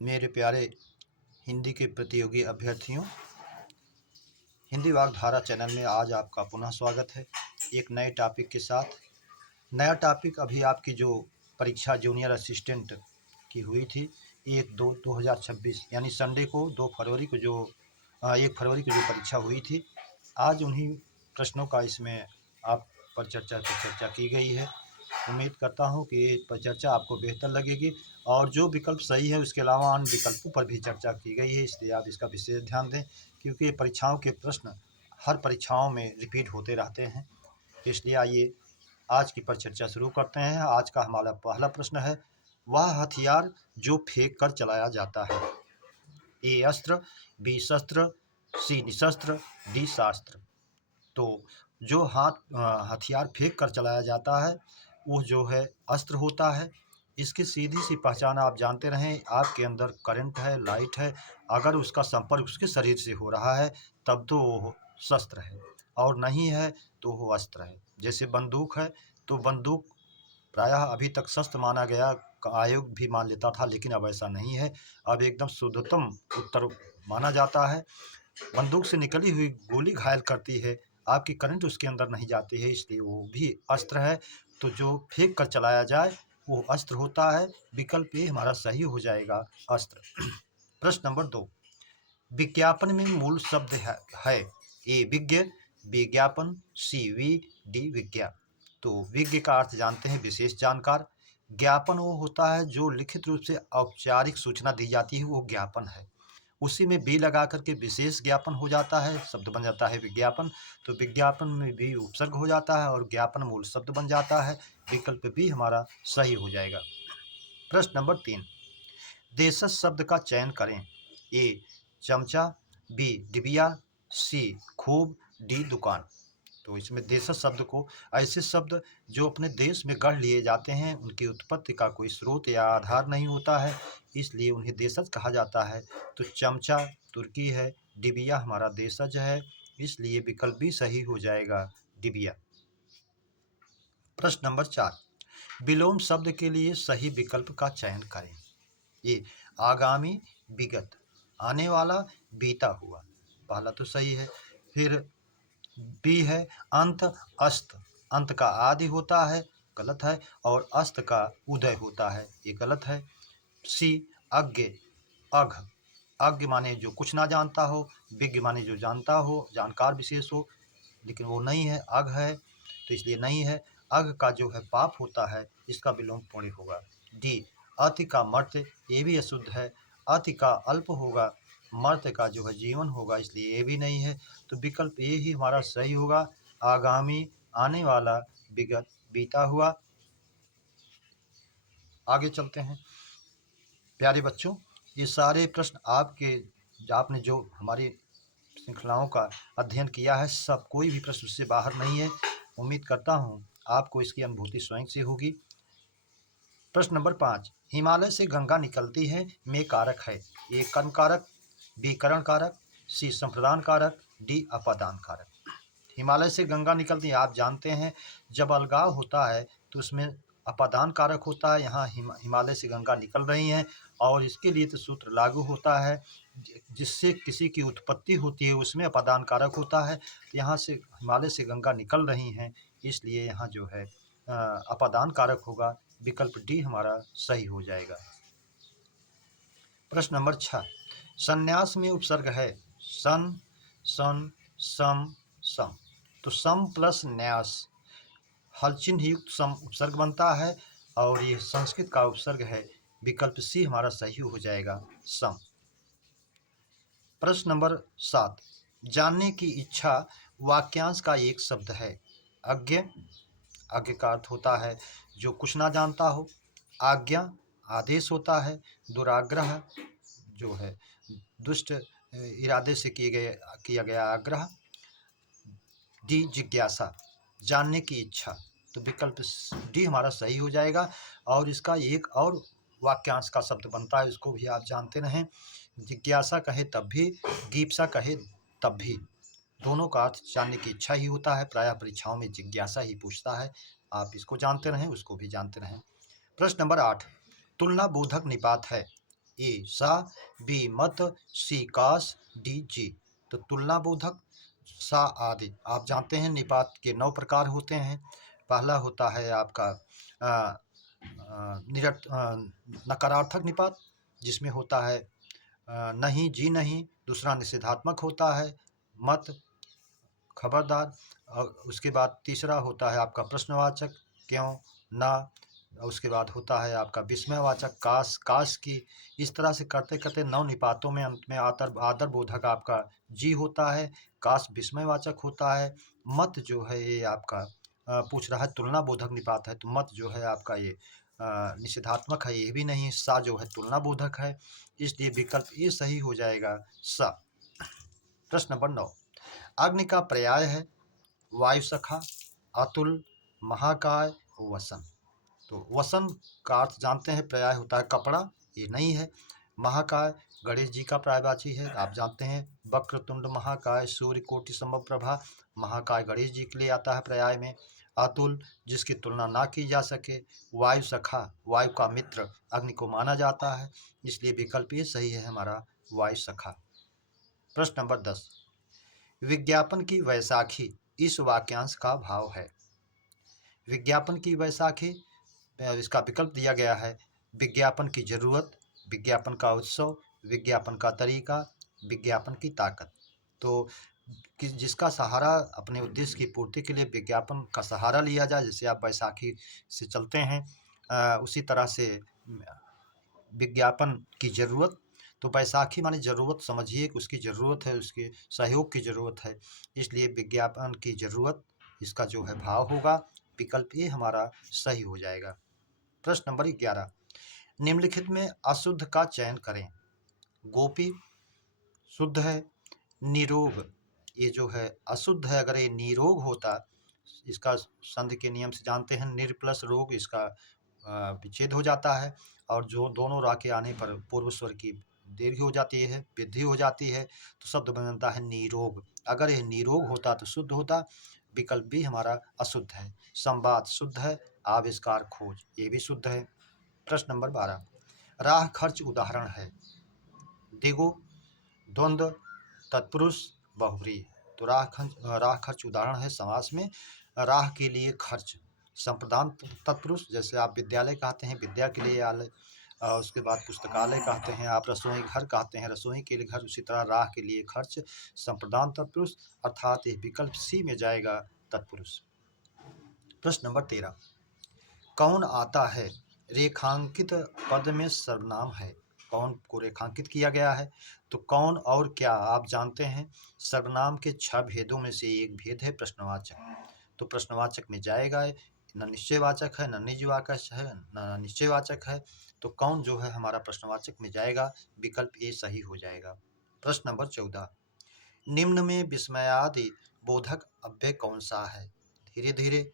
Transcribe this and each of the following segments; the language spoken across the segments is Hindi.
मेरे प्यारे हिंदी के प्रतियोगी अभ्यर्थियों, हिंदी वाग्धारा चैनल में आज आपका पुनः स्वागत है एक नए टॉपिक के साथ। नया टॉपिक अभी आपकी जो परीक्षा जूनियर असिस्टेंट की हुई थी 1/2/2026 यानी संडे को 2 फरवरी को जो 1 फरवरी को जो परीक्षा हुई थी, आज उन्हीं प्रश्नों का इसमें आप पर चर्चा की गई है। उम्मीद करता हूँ कि इस पर चर्चा आपको बेहतर लगेगी और जो विकल्प सही है उसके अलावा अन्य विकल्पों पर भी चर्चा की गई है, इसलिए आप इसका विशेष ध्यान दें क्योंकि ये परीक्षाओं के प्रश्न हर परीक्षाओं में रिपीट होते रहते हैं। इसलिए आइए आज की पर चर्चा शुरू करते हैं। आज का हमारा पहला प्रश्न है, वह हथियार जो फेंक कर चलाया जाता है। ए अस्त्र, बी शस्त्र, सी निशस्त्र, डी शास्त्र। तो जो हथियार फेंक कर चलाया जाता है वो जो है अस्त्र होता है। इसकी सीधी सी पहचान आप जानते रहें, आपके अंदर करंट है, लाइट है, अगर उसका संपर्क उसके शरीर से हो रहा है तब तो वो शस्त्र है और नहीं है तो वो अस्त्र है। जैसे बंदूक है तो बंदूक प्रायः अभी तक शस्त्र माना गया, आयोग भी मान लेता था, लेकिन अब ऐसा नहीं है। अब एकदम शुद्धतम उत्तर माना जाता है। बंदूक से निकली हुई गोली घायल करती है, आपकी करंट उसके अंदर नहीं जाती है, इसलिए वो भी अस्त्र है। तो जो फेंक कर चलाया जाए वो अस्त्र होता है। विकल्प ए हमारा सही हो जाएगा, अस्त्र। प्रश्न नंबर 2, विज्ञापन में मूल शब्द है ए विज्ञ, बी ज्ञापन, सी वी, डी विज्ञा। तो विज्ञ का अर्थ जानते हैं विशेष जानकार। ज्ञापन वो होता है जो लिखित रूप से औपचारिक सूचना दी जाती है, वो ज्ञापन है। उसी में बी लगा करके विशेष ज्ञापन हो जाता है, शब्द बन जाता है विज्ञापन। तो विज्ञापन में भी उपसर्ग हो जाता है और ज्ञापन मूल शब्द बन जाता है। विकल्प बी हमारा सही हो जाएगा। प्रश्न नंबर 3, देशज शब्द का चयन करें। ए चमचा, बी डिबिया, सी खूब, डी दुकान। तो इसमें देशज शब्द को ऐसे शब्द जो अपने देश में गढ़ लिए जाते हैं, उनकी उत्पत्ति का कोई स्रोत या आधार नहीं होता है, इसलिए उन्हें देशज कहा जाता है। तो चमचा तुर्की है, डिबिया हमारा देशज है, इसलिए विकल्प भी सही हो जाएगा, डिबिया। प्रश्न नंबर 4, विलोम शब्द के लिए सही विकल्प का चयन करें। ये आगामी, विगत, आने वाला, बीता हुआ। पहला तो सही है। फिर बी है अंत, अस्त, अंत का आदि होता है, गलत है, और अस्त का उदय होता है, ये गलत है। सी अज्ञ, अघ, अज्ञ माने जो कुछ ना जानता हो, विज्ञ माने जो जानता हो, जानकार विशेष हो, लेकिन वो नहीं है, अघ है, तो इसलिए नहीं है। अघ का जो है पाप होता है, इसका विलोम पुण्य होगा। डी अति का मर्त्य, ये भी अशुद्ध है। अति का अल्प होगा, मर्त्य का जो है जीवन होगा, इसलिए ये भी नहीं है। तो विकल्प ये ही हमारा सही होगा, आगामी, आने वाला, विगत, बीता हुआ। आगे चलते हैं। प्यारे बच्चों, ये सारे प्रश्न आपने जो हमारी श्रृंखलाओं का अध्ययन किया है, सब कोई भी प्रश्न उससे बाहर नहीं है। उम्मीद करता हूँ आपको इसकी अनुभूति स्वयं से होगी। प्रश्न नंबर 5, हिमालय से गंगा निकलती है में कारक है। ए कर्म कारक, बी करण कारक, सी संप्रदान कारक, डी अपादान कारक। हिमालय से गंगा निकलती है, आप जानते हैं जब अलगाव होता है तो उसमें अपादान कारक होता है। यहाँ हिमालय से गंगा निकल रही हैं और इसके लिए तो सूत्र लागू होता है, जिससे किसी की उत्पत्ति होती है उसमें अपादान कारक होता है। तो यहाँ से हिमालय से गंगा निकल रही हैं, इसलिए यहाँ जो है अपादान कारक होगा। विकल्प डी हमारा सही हो जाएगा। प्रश्न नंबर 6, संन्यास में उपसर्ग है सन, सन, सम, सम। तो सम प्लस न्यास, हल चिन्ह युक्त सम उपसर्ग बनता है और ये संस्कृत का उपसर्ग है। विकल्प सी हमारा सही हो जाएगा, सम। प्रश्न नंबर 7, जानने की इच्छा वाक्यांश का एक शब्द है। अज्ञ, अज्ञ का अर्थ होता है जो कुछ ना जानता हो। आज्ञा आदेश होता है। दुराग्रह जो है दुष्ट इरादे से किया गया आग्रह। डी जिज्ञासा, जानने की इच्छा। तो विकल्प डी हमारा सही हो जाएगा। और इसका एक और वाक्यांश का शब्द बनता है, उसको भी आप जानते रहें। जिज्ञासा कहे तब भी, गीप्सा कहे तब भी, दोनों का अर्थ जानने की इच्छा ही होता है। प्रायः परीक्षाओं में जिज्ञासा ही पूछता है, आप इसको जानते रहें, उसको भी जानते रहें। प्रश्न नंबर 8, तुलना बोधक निपात है। ए सा, बी मत, सी काश, डी जी। तो तुलना बोधक, सा आदि। आप जानते हैं निपात के 9 प्रकार होते हैं। पहला होता है आपका अ, नकारार्थक निपात, जिसमें होता है नहीं जी नहीं। दूसरा निषेधात्मक होता है मत, खबरदार। और उसके बाद तीसरा होता है आपका प्रश्नवाचक, क्यों, ना। उसके बाद होता है आपका विस्मयवाचक, काश, काश की। इस तरह से करते करते 9 निपातों में अंत में आदर बोधक आपका जी होता है, काश विस्मयवाचक होता है, मत जो है ये आपका पूछ रहा है तुलना बोधक निपात है, तो मत जो है आपका ये निषेधात्मक है, ये भी नहीं। सा जो है तुलना बोधक है, इसलिए विकल्प ये सही हो जाएगा, सा। प्रश्न नंबर 9, अग्नि का पर्याय है वायु सखा, अतुल, महाकाय, वसन। तो वसन का अर्थ जानते हैं, पर्याय होता है कपड़ा, ये नहीं है। महाकाय गणेश जी का पर्यायवाची है, आप जानते हैं। वक्रतुंड महाकाय सूर्य कोटि समप्रभा, महाकाय गणेश जी के लिए आता है पर्याय में। अतुल जिसकी तुलना ना की जा सके। वायु सखा वायु का मित्र अग्नि को माना जाता है, इसलिए विकल्प ये सही है हमारा, वायु सखा। प्रश्न नंबर 10, विज्ञापन की वैसाखी इस वाक्यांश का भाव है। विज्ञापन की वैसाखी, इसका विकल्प दिया गया है विज्ञापन की जरूरत, विज्ञापन का उत्सव, विज्ञापन का तरीका, विज्ञापन की ताकत। तो जिसका सहारा अपने उद्देश्य की पूर्ति के लिए विज्ञापन का सहारा लिया जाए, जैसे आप बैसाखी से चलते हैं, उसी तरह से विज्ञापन की जरूरत। तो बैसाखी माने ज़रूरत, समझिए कि उसकी ज़रूरत है, उसके सहयोग की ज़रूरत है, इसलिए विज्ञापन की ज़रूरत, इसका जो है भाव होगा, विकल्प ये हमारा सही हो जाएगा। प्रश्न नंबर 11, निम्नलिखित में अशुद्ध का चयन करें। गोपी शुद्ध है, निरोग ये जो है अशुद्ध है। अगर ये निरोग होता, इसका संधि के नियम से जानते हैं, निर प्लस रोग, इसका विच्छेद हो जाता है, और जो दोनों रा के आने पर पूर्व स्वर की दीर्घ हो जाती है, वृद्धि हो जाती है, तो शब्द बनता है निरोग। अगर यह निरोग होता तो शुद्ध होता, विकल्प भी हमारा अशुद्ध है। संवाद शुद्ध है, आविष्कार खोज ये भी शुद्ध है। प्रश्न नंबर 12, राह खर्च उदाहरण है। दिगो, द्वंद्व, तत्पुरुष, बहुव्रीहि। तो राह खर्च उदाहरण है समास में। राह के लिए खर्च संप्रदान तत्पुरुष, जैसे आप विद्यालय कहते हैं विद्या के लिए आलय, उसके बाद पुस्तकालय कहते हैं आप, रसोई घर कहते हैं रसोई के लिए घर, उसी तरह राह के लिए खर्च संप्रदान तत्पुरुष, अर्थात ये विकल्प सी में जाएगा, तत्पुरुष। प्रश्न नंबर 13, कौन आता है रेखांकित पद में सर्वनाम है। कौन को रेखांकित किया गया है, तो कौन और क्या आप जानते हैं। सर्वनाम के 6 भेदों में से एक भेद है प्रश्नवाचक, तो प्रश्नवाचक में जाएगा, न निश्चयवाचक है, न निजवाचक है, न निश्चयवाचक है, तो कौन जो है हमारा प्रश्नवाचक में जाएगा, विकल्प ए सही हो जाएगा। प्रश्न नंबर 14, निम्न में विस्मयादि बोधक अव्यय कौन सा है। धीरे धीरे,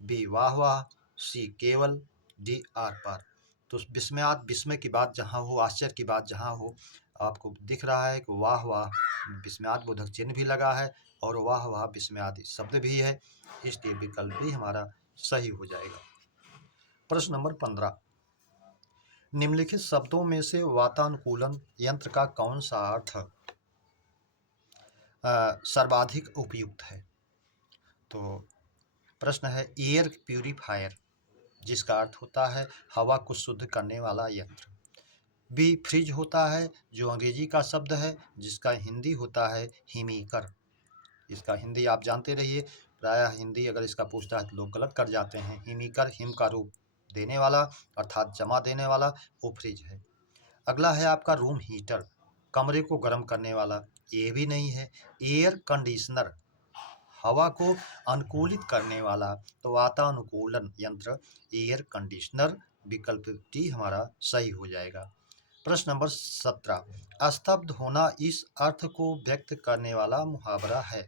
बी वाह वाह, सी केवल, डी आर पार। तो विस्मयात विस्मय की बात जहाँ हो, आश्चर्य की बात जहाँ हो, आपको दिख रहा है कि वाह वाह विस्मयात बोधक चिन्ह भी लगा है, और वाह वाह विस्मयादि शब्द भी है, इसलिए विकल्प भी हमारा सही हो जाएगा। प्रश्न नंबर 15, निम्नलिखित शब्दों में से वातानुकूलन यंत्र का कौन सा अर्थ सर्वाधिक उपयुक्त है। तो प्रश्न है एयर प्यूरिफायर, जिसका अर्थ होता है हवा को शुद्ध करने वाला यंत्र। बी फ्रिज होता है, जो अंग्रेजी का शब्द है, जिसका हिंदी होता है हिमीकर। इसका हिंदी आप जानते रहिए, प्रायः हिंदी अगर इसका पूछता है तो लोग गलत कर जाते हैं। हिमीकर हिम का रूप देने वाला अर्थात जमा देने वाला, वो फ्रिज है। अगला है आपका रूम हीटर, कमरे को गर्म करने वाला, ये भी नहीं है। एयर कंडीशनर, हवा को अनुकूलित करने वाला, तो वातानुकूलन यंत्र एयर कंडीशनर, विकल्प डी हमारा सही हो जाएगा। प्रश्न नंबर 17, स्तब्ध होना इस अर्थ को व्यक्त करने वाला मुहावरा है।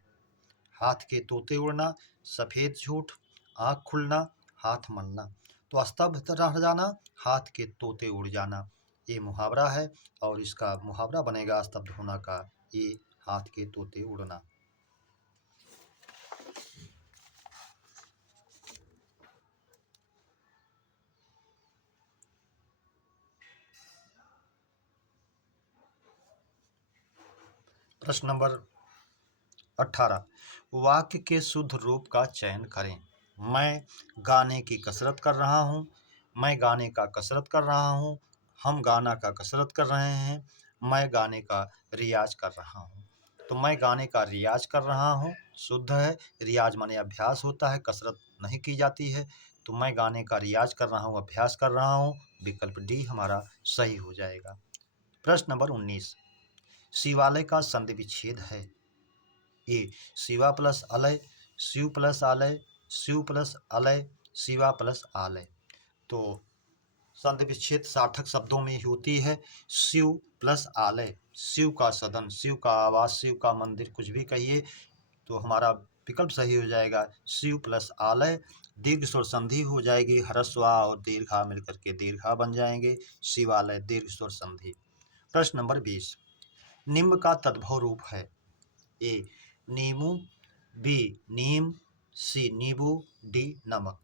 हाथ के तोते उड़ना, सफेद झूठ, आँख खुलना, हाथ मलना। तो स्तब्ध रह जाना, हाथ के तोते उड़ जाना, ये मुहावरा है, और इसका मुहावरा बनेगा स्तब्ध होना का ये हाथ के तोते उड़ना। प्रश्न नंबर 18, वाक्य के शुद्ध रूप का चयन करें। मैं गाने की कसरत कर रहा हूँ, मैं गाने का कसरत कर रहा हूँ, हम गाना का कसरत कर रहे हैं, मैं गाने का रियाज कर रहा हूँ। तो मैं गाने का रियाज कर रहा हूँ शुद्ध है, रियाज माने अभ्यास होता है, कसरत नहीं की जाती है। तो मैं गाने का रियाज कर रहा हूँ, अभ्यास कर रहा हूँ, विकल्प डी हमारा सही हो जाएगा। प्रश्न नंबर 19, शिवालय का संधि विच्छेद है। ए शिवा प्लस अलय, शिव प्लस आलय, शिव प्लस अलय, शिवा प्लस आलय। तो संधि विच्छेद सार्थक शब्दों में ही होती है। शिव प्लस आलय, शिव का सदन, शिव का आवास, शिव का मंदिर, कुछ भी कहिए, तो हमारा विकल्प सही हो जाएगा शिव प्लस आलय। दीर्घ स्वर संधि हो जाएगी, ह्रस्व आ और दीर्घा मिलकर के दीर्घा बन जाएंगे, शिवालय दीर्घ स्वर संधि। प्रश्न नंबर 20, निम्न का तद्भव रूप है। ए नींबू, बी नीम, सी नींबू, डी नमक।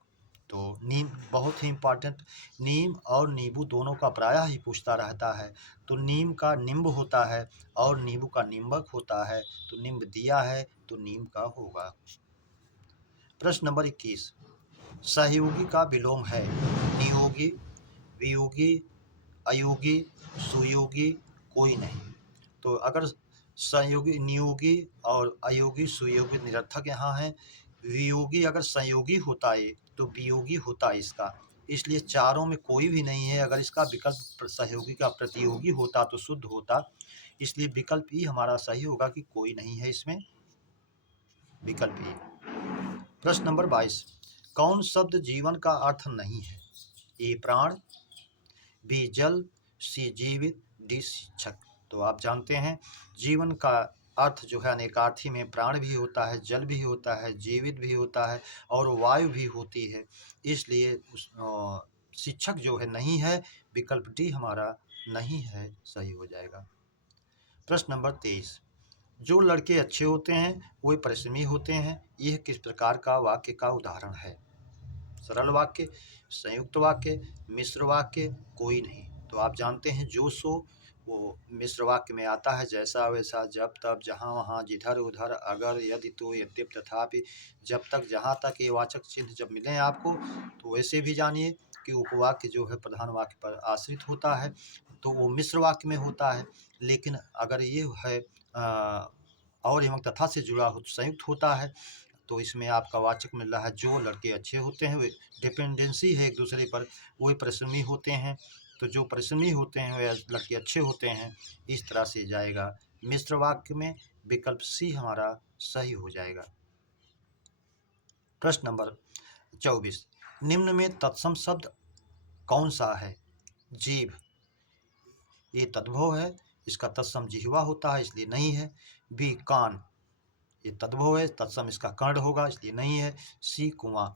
तो नीम बहुत ही इम्पॉर्टेंट, नीम और नींबू दोनों का प्रायः ही पूछता रहता है। तो नीम का निम्ब होता है और नींबू का निम्बक होता है, तो निम्ब दिया है तो नीम का होगा। प्रश्न नंबर 21, सहयोगी का विलोम है। नियोगी, वियोगी, अयोगी, सुयोगी, कोई नहीं। तो अगर संयोगी, नियोगी और अयोगी, सुयोगी निरर्थक यहाँ है। वियोगी अगर संयोगी होता है तो वियोगी होता इसका, इसलिए चारों में कोई भी नहीं है। अगर इसका विकल्प सहयोगी का प्रतियोगी होता तो शुद्ध होता, इसलिए विकल्प ई हमारा सही होगा कि कोई नहीं है इसमें, विकल्प ई। प्रश्न नंबर 22, कौन शब्द जीवन का अर्थ नहीं है। ए प्राण, बी जल, सी जीवित, डी शिक्षक। तो आप जानते हैं जीवन का अर्थ जो है अनेकार्थी में प्राण भी होता है, जल भी होता है, जीवित भी होता है और वायु भी होती है। इसलिए शिक्षक जो है नहीं है, विकल्प डी हमारा नहीं है, सही हो जाएगा। प्रश्न नंबर 23, जो लड़के अच्छे होते हैं वे परिश्रमी होते हैं, यह किस प्रकार का वाक्य का उदाहरण है। सरल वाक्य, संयुक्त वाक्य, मिश्र वाक्य, कोई नहीं। तो आप जानते हैं जो सो वो मिश्र वाक्य में आता है, जैसा वैसा, जब तब, जहाँ वहाँ, जिधर उधर, अगर, यदि, तो, यद्यप, तथापि, जब तक, जहाँ तक, ये वाचक चिन्ह जब मिलें आपको तो वैसे भी जानिए कि उपवाक्य जो है प्रधान वाक्य पर आश्रित होता है, तो वो मिश्र वाक्य में होता है। लेकिन अगर ये है और एवं तथा से जुड़ा हो तो संयुक्त होता है। तो इसमें आपका वाचक मिल रहा है जो लड़के अच्छे होते हैं, वे डिपेंडेंसी है एक दूसरे पर, वही परिश्रमी होते हैं। तो जो परिश्रमी होते हैं वे लड़के अच्छे होते हैं, इस तरह से जाएगा मिश्र वाक्य में, विकल्प सी हमारा सही हो जाएगा। प्रश्न नंबर 24, निम्न में तत्सम शब्द कौन सा है। जीभ, ये तद्भव है, इसका तत्सम जिह्वा होता है इसलिए नहीं है। बी कान, ये तद्भव है, तत्सम इसका कर्ण होगा इसलिए नहीं है। सी कुआं,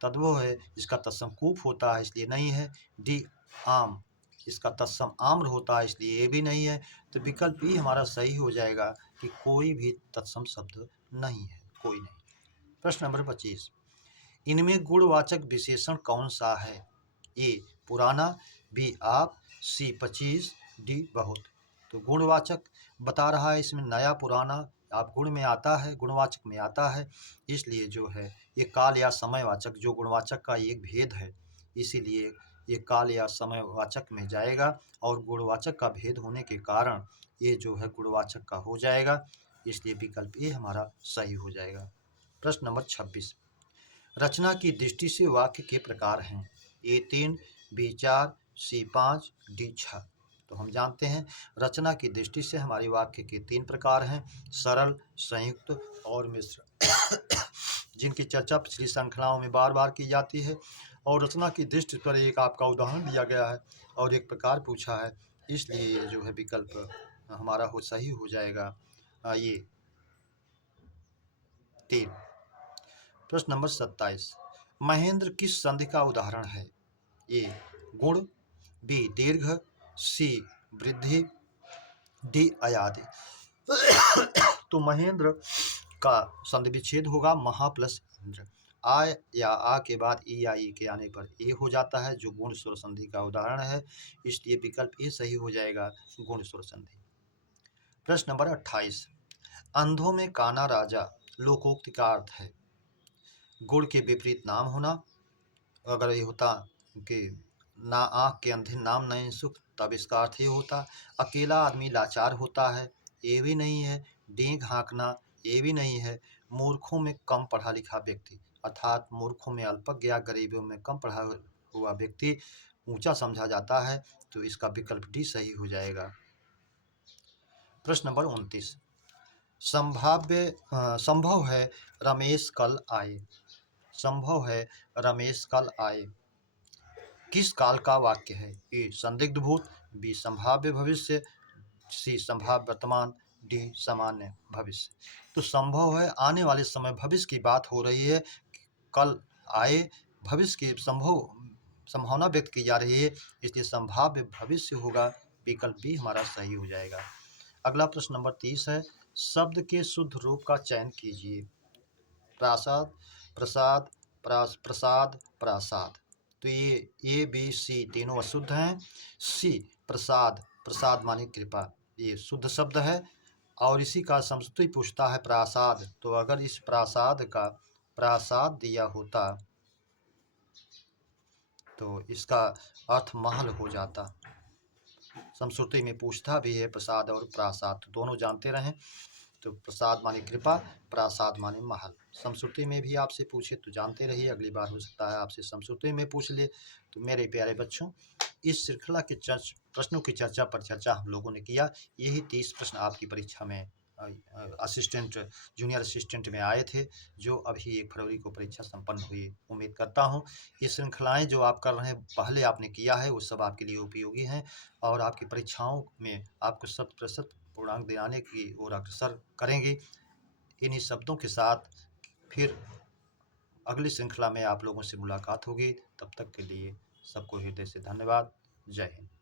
तद्भव है, इसका तत्सम कूप होता है इसलिए नहीं है। डी आम, इसका तत्सम आम्र होता है इसलिए ये भी नहीं है। तो विकल्प ई हमारा सही हो जाएगा कि कोई भी तत्सम शब्द नहीं है, कोई नहीं। प्रश्न नंबर 25, इनमें गुणवाचक विशेषण कौन सा है। ए पुराना, बी आप, सी 25, डी बहुत। तो गुणवाचक बता रहा है इसमें नया पुराना आप गुण में आता है, गुणवाचक में आता है, इसलिए जो है ये काल या समयवाचक जो गुणवाचक का एक भेद है, इसीलिए ये काल या समयवाचक में जाएगा और गुणवाचक का भेद होने के कारण ये जो है गुणवाचक का हो जाएगा, इसलिए विकल्प ए हमारा सही हो जाएगा। प्रश्न नंबर 26, रचना की दृष्टि से वाक्य के प्रकार हैं। ए 3, बी 4, सी 5, डी 6। तो हम जानते हैं रचना की दृष्टि से हमारे वाक्य के 3 प्रकार हैं, सरल, संयुक्त और मिश्र जिनकी चर्चा पिछली श्रृंखलाओं में बार बार की जाती है। और रचना की दृष्टि पर एक आपका उदाहरण दिया गया है और एक प्रकार पूछा है, इसलिए ये जो है विकल्प हमारा हो सही हो जाएगा ये 3। प्रश्न नंबर 27, महेंद्र किस संधि का उदाहरण है। ए गुण, बी दीर्घ, सी वृद्धि, डी अयादि। तो महेंद्र का संधि विच्छेद होगा महा प्लस इंद्र। आ या आ के बाद ई या ई के आने पर ए हो जाता है जो गुण स्वर संधि का उदाहरण है, इसलिए विकल्प ए सही हो जाएगा, गुण स्वर संधि। प्रश्न नंबर 28, अंधों में काना राजा लोकोक्ति का अर्थ है। गुण के विपरीत नाम होना। अगर ये होता कि ना आँख के अंधे नाम नहीं सुख, तब इसका अर्थ ये होता। अकेला आदमी लाचार होता है, ये भी नहीं है। डींग हाँकना, ये भी नहीं है। मूर्खों में कम पढ़ा लिखा व्यक्ति, अर्थात मूर्खों में अल्पज्ञ या गरीबों में कम पढ़ा हुआ व्यक्ति ऊंचा समझा जाता है, तो इसका विकल्प डी सही हो जाएगा। प्रश्न नंबर 29। संभव है रमेश कल आए। संभव है रमेश कल आए किस काल का वाक्य है? ए संदिग्ध भूत, बी संभाव्य भविष्य, सी संभाव्य वर्तमान, डी सामान्य भविष्य। तो संभव है आने वाले समय भविष्य की बात हो रही है, कल आए, भविष्य की संभावना व्यक्त की जा रही है, इसलिए संभाव्य भविष्य होगा। विकल्प बी हमारा सही हो जाएगा। अगला प्रश्न नंबर 30 है। शब्द के शुद्ध रूप का चयन कीजिए। प्रासाद, प्रसाद, प्रसाद, प्रासाद। तो ये ए बी सी तीनों अशुद्ध हैं। सी प्रसाद, प्रसाद माने कृपा, ये शुद्ध शब्द है। और इसी का समष्टि पूछता है प्रासाद, तो अगर इस प्रासाद का प्रासाद दिया होता तो इसका अर्थ महल हो जाता। समश्रुति में पूछता भी है प्रसाद और प्रासाद, तो दोनों जानते रहें। तो प्रसाद माने कृपा, प्रासाद माने महल। समश्रुति में भी आपसे पूछे तो जानते रहिए, अगली बार हो सकता है आपसे समश्रुति में पूछ ले। तो मेरे प्यारे बच्चों, इस श्रृंखला के प्रश्नों की चर्चा पर चर्चा हम लोगों ने किया। यही 30 प्रश्न आपकी परीक्षा में जूनियर असिस्टेंट में आए थे, जो अभी 1 फरवरी को परीक्षा संपन्न हुई। उम्मीद करता हूँ ये श्रृंखलाएँ जो आप कर रहे हैं, पहले आपने किया है, वो सब आपके लिए उपयोगी हैं और आपकी परीक्षाओं में आपको 100% पूर्णांक दिलाने की ओर अग्रसर करेंगी। इन्हीं शब्दों के साथ फिर अगली श्रृंखला में आप लोगों से मुलाकात होगी। तब तक के लिए सबको हृदय से धन्यवाद। जय हिंद।